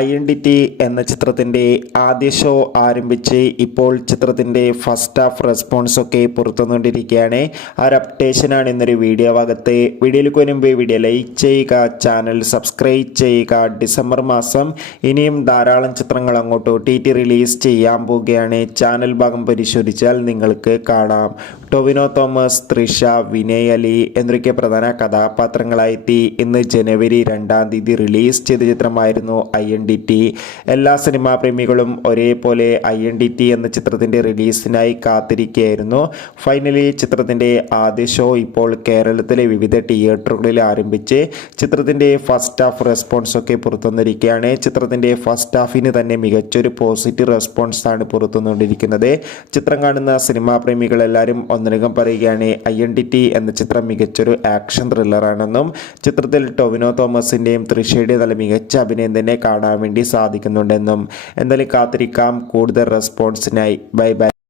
Identity എന്ന ചിത്രത്തിൻ്റെ ആദ്യ ഷോ ആരംഭിച്ച് ഇപ്പോൾ ചിത്രത്തിൻ്റെ ഫസ്റ്റ് ഹാഫ് റെസ്പോൺസ് ഒക്കെ പുറത്തുവന്നുകൊണ്ടിരിക്കുകയാണ്. ആ ഒരു അപ്ഡേഷനാണ് ഇന്നൊരു വീഡിയോ ഭാഗത്ത്. വീഡിയോയിലേക്ക് മുൻപ് വീഡിയോ ലൈക്ക് ചെയ്യുക, ചാനൽ സബ്സ്ക്രൈബ് ചെയ്യുക. ഡിസംബർ മാസം ഇനിയും ധാരാളം ചിത്രങ്ങൾ അങ്ങോട്ട് OTT റിലീസ് ചെയ്യാൻ പോവുകയാണ്. ചാനൽ ഭാഗം പരിശോധിച്ചാൽ നിങ്ങൾക്ക് കാണാം. ടൊവിനോ തോമസ്, തൃഷ, വിനയ് അലി എന്നൊക്കെ പ്രധാന കഥാപാത്രങ്ങളായെത്തി ഇന്ന് ജനുവരി 2-ാം തീയതി റിലീസ് ചെയ്ത ചിത്രമായിരുന്നു ഐഡന്റിറ്റി. എല്ലാ സിനിമാ പ്രേമികളും ഒരേപോലെ ഐഡന്റിറ്റി എന്ന ചിത്രത്തിൻ്റെ റിലീസിനായി കാത്തിരിക്കുകയായിരുന്നു. ഫൈനലി ചിത്രത്തിൻ്റെ ആദ്യ ഷോ ഇപ്പോൾ കേരളത്തിലെ വിവിധ തിയേറ്ററുകളിൽ ആരംഭിച്ച് ചിത്രത്തിൻ്റെ ഫസ്റ്റ് ഹാഫ് റെസ്പോൺസ് ഒക്കെ പുറത്തുവന്നിരിക്കുകയാണ്. ചിത്രത്തിൻ്റെ ഫസ്റ്റ് ഹാഫിന് തന്നെ മികച്ചൊരു പോസിറ്റീവ് റെസ്പോൺസാണ് പുറത്തുവന്നുകൊണ്ടിരിക്കുന്നത്. ചിത്രം കാണുന്ന സിനിമാ പ്രേമികൾ എല്ലാവരും ഒന്നടങ്കം പറയുകയാണ് ഐഡന്റിറ്റി എന്ന ചിത്രം മികച്ചൊരു ആക്ഷൻ ത്രില്ലറാണെന്നും ചിത്രത്തിൽ ടൊവിനോ തോമസിൻ്റെയും തൃഷയുടെയും നല്ല മികച്ച അഭിനയം തന്നെ കാണാൻ വേണ്ടി സാധിക്കുന്നുണ്ടെന്നും. എന്തായാലും കാത്തിരിക്കാം കൂടുതൽ റെസ്പോൺസിനായി. Bye bye.